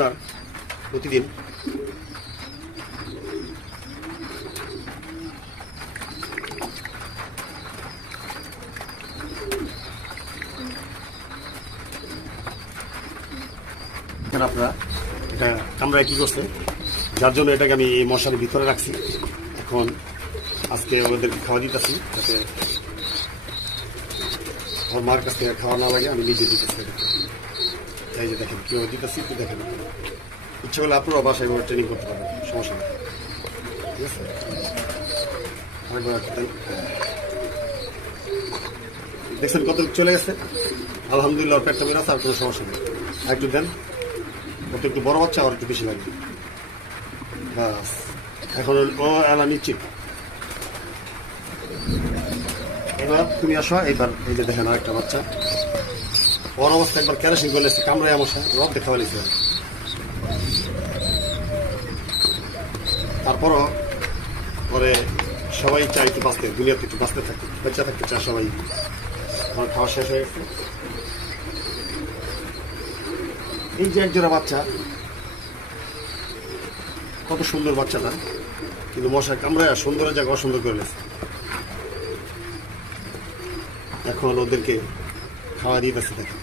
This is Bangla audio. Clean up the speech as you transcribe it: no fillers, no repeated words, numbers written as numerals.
আপনার প্রতিদিন আপনারা এটা কামড়ায় কি করছে, যার জন্য এটাকে আমি এই মশারির ভিতরে রাখছি। এখন আজকে ওদেরকে খাওয়া দিতেছি যাতে আমার মার কাছ থেকে খাওয়া না লাগে, আমি নিজে দিতেছি। এই যে দেখেন কীভাবে দিতেছি, একটু দেখেন। ইচ্ছে করলে আপনারাও বাসায় ট্রেনিং করতে পারবেন, সমস্যা নেই। ঠিক আছে, দেখছেন কত চলে গেছে। আলহামদুলিল্লাহ পেটটা বের আছে, আর কোনো সমস্যা নেই। আর একটু দেন, কত একটু বড় বাচ্চা আর একটু বেশি লাগে। বাস এখন ও এলা নিশ্চিত। এবার তুমি আসো, এইবার এই যে দেখেন আরেকটা বাচ্চা, ওর অবস্থা একবার কেরোসিন করে লেছে, কামড়ায় মশা রব দেখা ফেলেছে। তারপরও পরে সবাই চাই একটু বাঁচতে, দুনিয়াতে একটু বাঁচতে থাকতে, বেঁচে থাকতে চায় সবাই। আমার খাওয়া শেষ হয়ে গেছে। এই যে একজোড়া বাচ্চা, কত সুন্দর বাচ্চাটা, কিন্তু মশা কামড়ায় সুন্দরের জায়গা অসুন্দর করে লেছে। এখন ওদেরকে খাওয়া দিতেছে দেখেন।